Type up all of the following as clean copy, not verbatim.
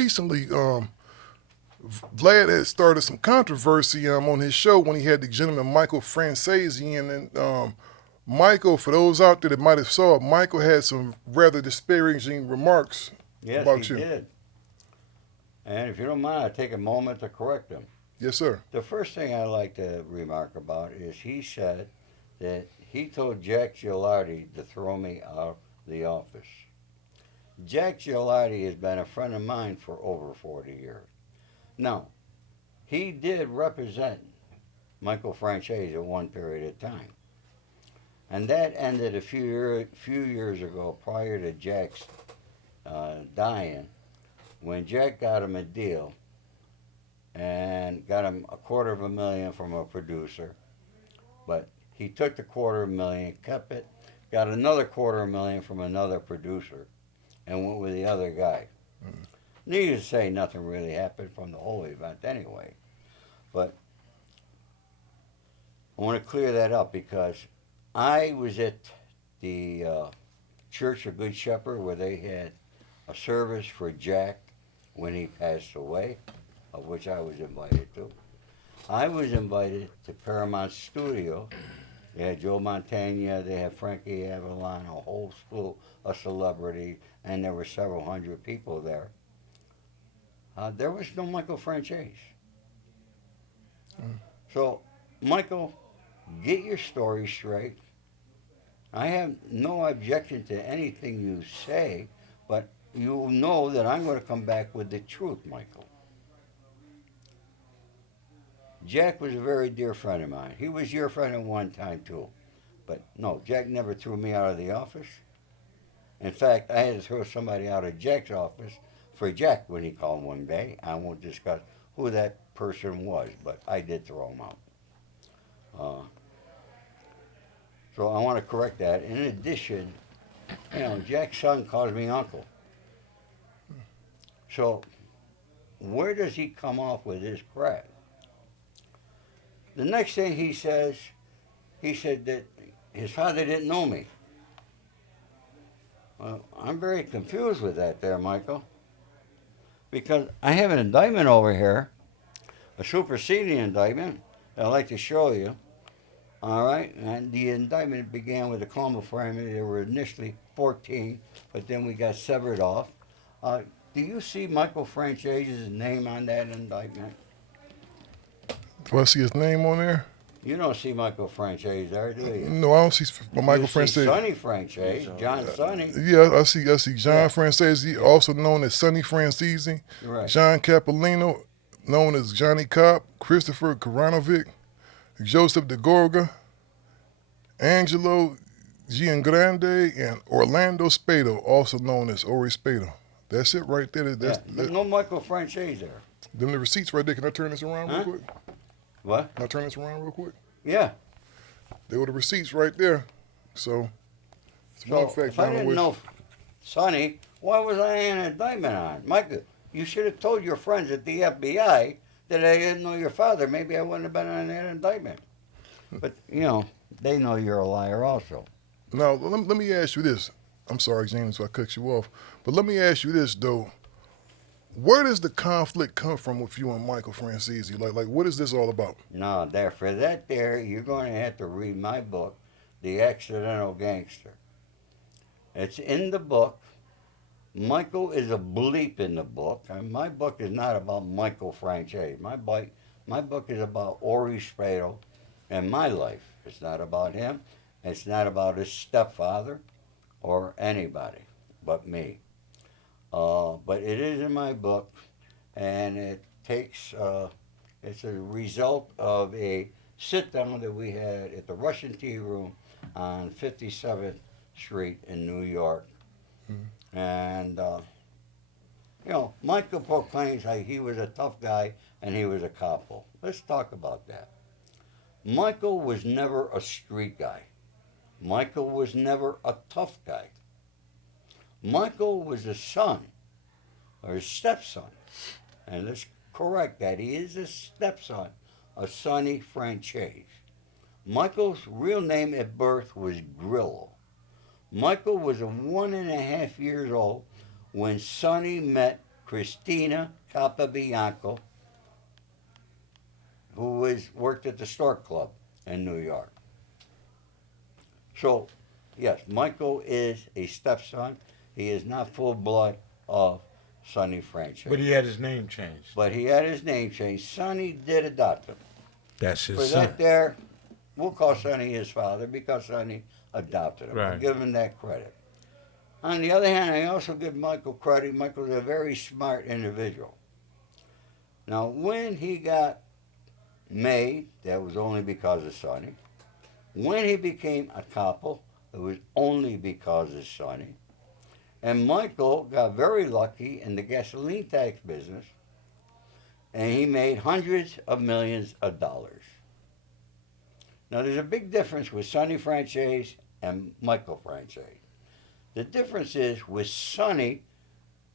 recently, Vlad had started some controversy on his show when he had the gentleman Michael Franzese in, and Michael, for those out there that might have saw it, Michael had some rather disparaging remarks Yes, about he you. did. And if you don't mind, I take a moment to correct him. Yes, sir. The first thing I like to remark about is he said that he told Jack Gilardi to throw me out of the office. Jack Gilardi has been a friend of mine for over 40 years. Now, he did represent Michael Franzese at one period of time. And that ended a few years ago prior to Jack's dying, when Jack got him a deal and got him $250,000 from a producer. But he took the $250,000, kept it, got another $250,000 from another producer, and went with the other guy. Mm. Needless to say, nothing really happened from the whole event anyway. But I want to clear that up because I was at the Church of Good Shepherd where they had a service for Jack when he passed away, of which I was invited to. I was invited to Paramount Studio. They had Joe Montana, they had Frankie Avalon, a whole slew of celebrities, and there were several hundred people there. There was no Michael Franzese. So, Michael, get your story straight. I have no objection to anything you say, but you know that I'm going to come back with the truth, Michael. Jack was a very dear friend of mine. He was your friend at one time, too. But no, Jack never threw me out of the office. In fact, I had to throw somebody out of Jack's office for Jack when he called one day. I won't discuss who that person was, but I did throw him out. So I want to correct that. In addition, Jack's son calls me uncle. So where does he come off with his crap? The next thing he said that his father didn't know me. Well, I'm very confused with that there, Michael. Because I have an indictment over here, a superseding indictment that I'd like to show you. All right, and the indictment began with a Colombo family. There were initially 14, but then we got severed off. Do you see Michael Franzese's name on that indictment? Do I see his name on there? You don't see Michael Franzese there, do you? No, I don't see Michael You see Franzese. Sonny Franzese, John Sonny. Yeah, I see John Yeah. Franzese, also known as Sonny Franzese. Right. John Capolino, known as Johnny Cobb. Christopher Koranovic. Joseph DeGorga. Angelo Giangrande, and Orlando Spado, also known as Ori Spado. That's it right there. There's no Michael Franzese there. Them the receipts right there. Can I turn this around real quick? What? Can I turn this around real quick? Yeah. They were the receipts right there. So, as a matter of fact, if I John, didn't know Sonny, why was I in an indictment on? Michael, you should have told your friends at the FBI that I didn't know your father. Maybe I wouldn't have been on that indictment. But, they know you're a liar also. Now, let me ask you this. I'm sorry, James, if I cut you off. But let me ask you this, though. Where does the conflict come from with you and Michael Franzese? Like, what is this all about? No, for that you're going to have to read my book, The Accidental Gangster. It's in the book. Michael is a bleep in the book. And my book is not about Michael Franzese. My book is about Ori Spado and my life. It's not about him. It's not about his stepfather or anybody but me. But it is in my book, and it takes, it's a result of a sit-down that we had at the Russian Tea Room on 57th Street in New York. Mm-hmm. And, Michael proclaims how he was a tough guy and he was a capo. Let's talk about that. Michael was never a street guy. Michael was never a tough guy. Michael was a son, or a stepson, and let's correct that. He is a stepson of Sonny Franzese. Michael's real name at birth was Grillo. Michael was 1.5 years old when Sonny met Christina Capabianco, who worked at the Stork Club in New York. So, yes, Michael is a stepson. He is not full blood of Sonny Franzese. But he had his name changed. But he had his name changed. Sonny did adopt him. That's his For son. that there, we'll call Sonny his father because Sonny adopted him. Right. I'll give him that credit. On the other hand, I also give Michael credit. Michael's a very smart individual. Now, when he got made, that was only because of Sonny. When he became a couple, it was only because of Sonny. And Michael got very lucky in the gasoline tax business, and he made hundreds of millions of dollars. Now, there's a big difference with Sonny Franzese and Michael Franzese. The difference is with Sonny,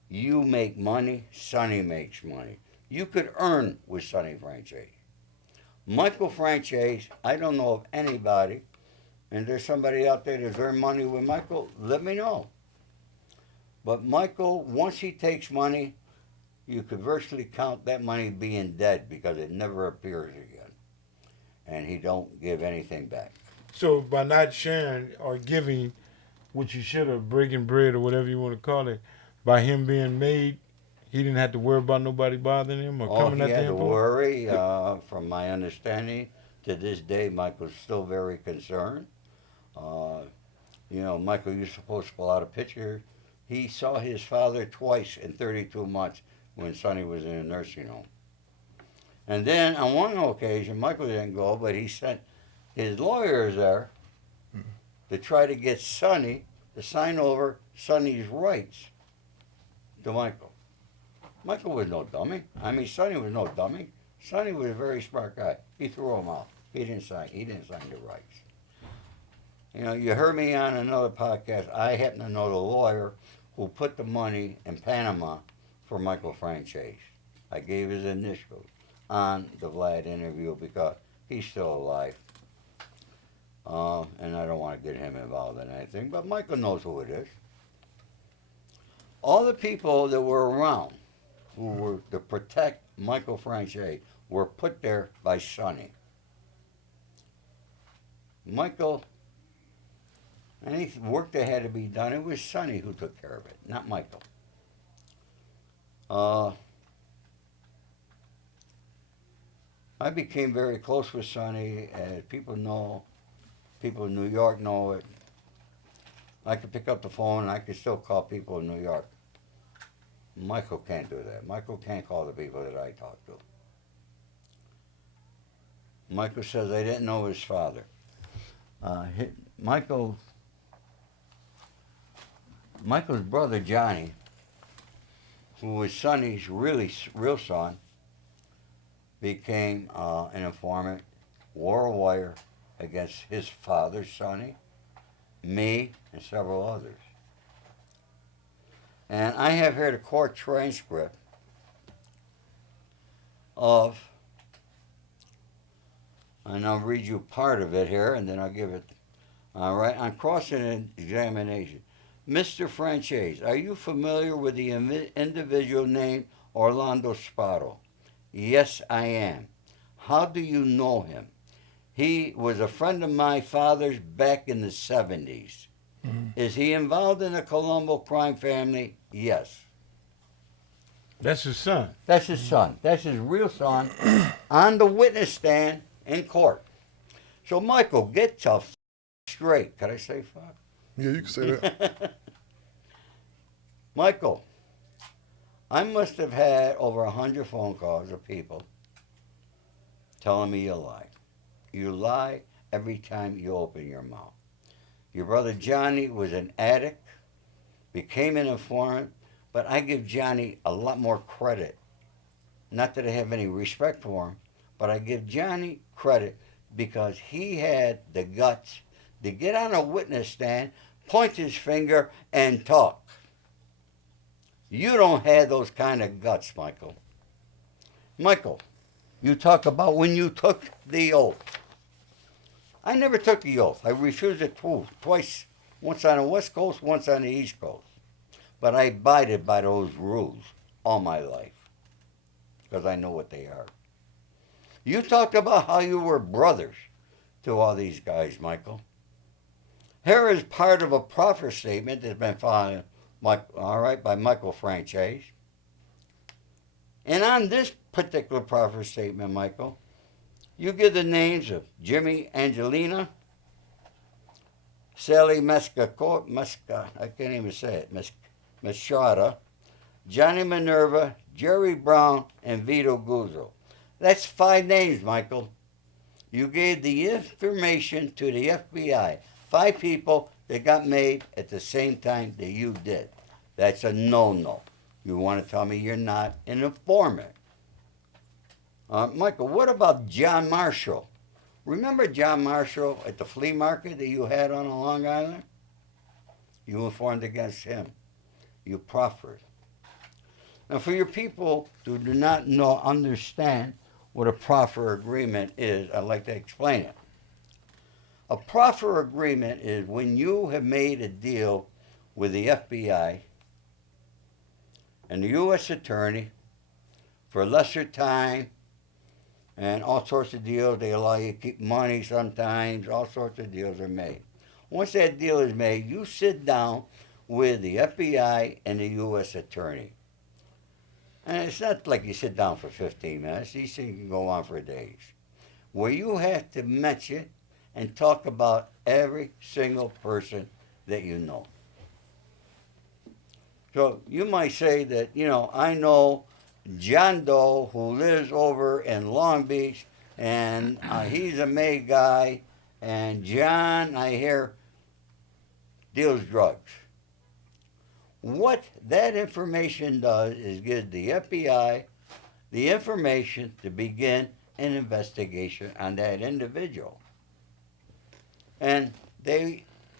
you make money, Sonny makes money. You could earn with Sonny Franzese. Michael Franzese, I don't know of anybody, and there's somebody out there that's earned money with Michael, let me know. But Michael, once he takes money, you could virtually count that money being dead because it never appears again. And he don't give anything back. So by not sharing or giving what you should have, breaking bread or whatever you want to call it, by him being made, he didn't have to worry about nobody bothering him or coming at He had him. to worry. From my understanding, to this day, Michael's still very concerned. Michael used to post a lot of pictures. He saw his father twice in 32 months when Sonny was in a nursing home. And then on one occasion, Michael didn't go, but he sent his lawyers there to try to get Sonny to sign over Sonny's rights to Michael. Michael was no dummy. Sonny was no dummy. Sonny was a very smart guy. He threw him out. He didn't sign the rights. You heard me on another podcast. I happen to know the lawyer who put the money in Panama for Michael Franzese. I gave his initials on the Vlad interview because he's still alive. And I don't want to get him involved in anything, but Michael knows who it is. All the people that were around who were to protect Michael Franzese were put there by Sonny. Michael, any work that had to be done, it was Sonny who took care of it, not Michael. I became very close with Sonny, as people know. People in New York know it. I could pick up the phone and I could still call people in New York. Michael can't do that. Michael can't call the people that I talk to. Michael says I didn't know his father. Michael's brother Johnny, who was Sonny's real son, became an informant, wore a wire against his father, Sonny, me, and several others. And I have here the court transcript of, and I'll read you part of it here, and then I'll give it, all right, on cross-examination. Mr. Franzese, are you familiar with the individual named Orlando Spado? Yes, I am. How do you know him? He was a friend of my father's back in the 70s. Mm-hmm. Is he involved in the Colombo crime family? Yes. That's his son. That's his son. That's his real son on the witness stand in court. So, Michael, get tough straight. Can I say fuck? Yeah, you can say that. Michael, I must have had over 100 phone calls of people telling me you lie. You lie every time you open your mouth. Your brother Johnny was an addict, became an informant, but I give Johnny a lot more credit. Not that I have any respect for him, but I give Johnny credit because he had the guts to get on a witness stand, point his finger, and talk. You don't have those kind of guts, Michael. Michael, you talk about when you took the oath. I never took the oath. I refused it twice, once on the West Coast, once on the East Coast. But I abided by those rules. all my life because I know what they are. You talked about how you were brothers to all these guys, Michael. Here is part of a proffer statement that's been filed by Michael Franzese. And on this particular proffer statement, Michael, you give the names of Jimmy Angelina, Sally I can't even say it, Machada, Johnny Minerva, Jerry Brown, and Vito Guzzo. That's 5 names, Michael. You gave the information to the FBI. 5 people that got made at the same time that you did. That's a no-no. You want to tell me you're not an informant. Michael, what about John Marshall? Remember John Marshall at the flea market that you had on Long Island? You informed against him. You proffered. Now, for your people who do not understand what a proffer agreement is, I'd like to explain it. A proffer agreement is when you have made a deal with the FBI and the U.S. Attorney for lesser time and all sorts of deals. They allow you to keep money sometimes. All sorts of deals are made. Once that deal is made, you sit down with the FBI and the U.S. Attorney. And it's not like you sit down for 15 minutes. These things can go on for days. Where you have to mention and talk about every single person that you know. So you might say that, I know John Doe who lives over in Long Beach, and he's a May guy, and John, I hear, deals drugs. What that information does is give the FBI the information to begin an investigation on that individual. And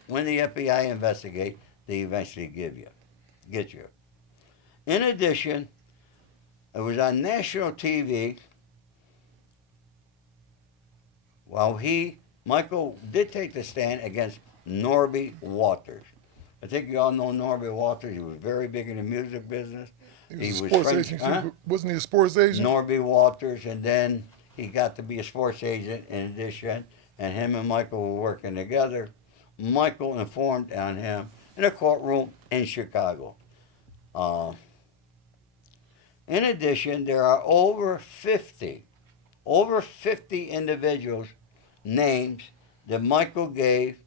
when the FBI investigate, they eventually get you. In addition, it was on national TV. While Michael did take the stand against Norby Waters. I think you all know Norby Waters. He was very big in the music business. He was a sports agent. Wasn't he a sports agent? Norby Waters, and then he got to be a sports agent in addition, and him and Michael were working together. Michael informed on him in a courtroom in Chicago. In addition, there are over 50 individuals' names that Michael gave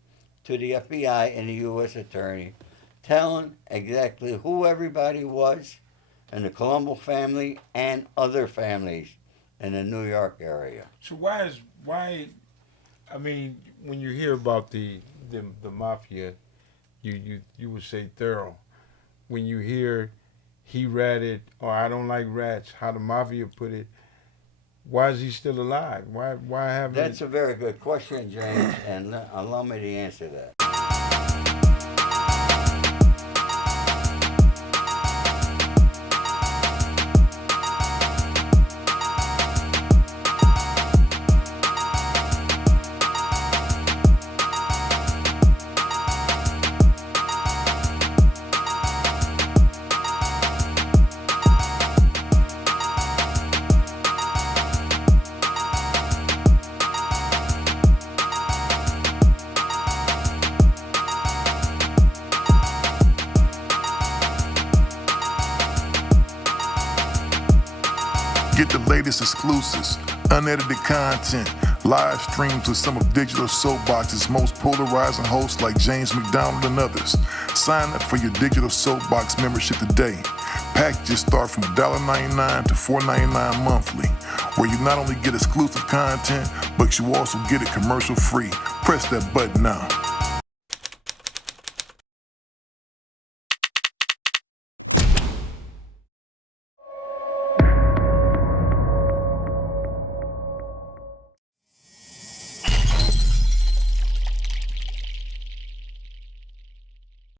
to the FBI and the U.S. Attorney, telling exactly who everybody was in the Colombo family and other families in the New York area. So when you hear about the mafia, you would say thorough. When you hear he ratted, or I don't like rats, how the mafia put it, why is he still alive? Why haven't... That's a very good question, James, and allow me to answer that. Get the latest exclusives, unedited content, live streams with some of Digital Soapbox's most polarizing hosts like James McDonald and others. Sign up for your Digital Soapbox membership today. Packages start from $1.99 to $4.99 monthly, where you not only get exclusive content, but you also get it commercial free. Press that button now.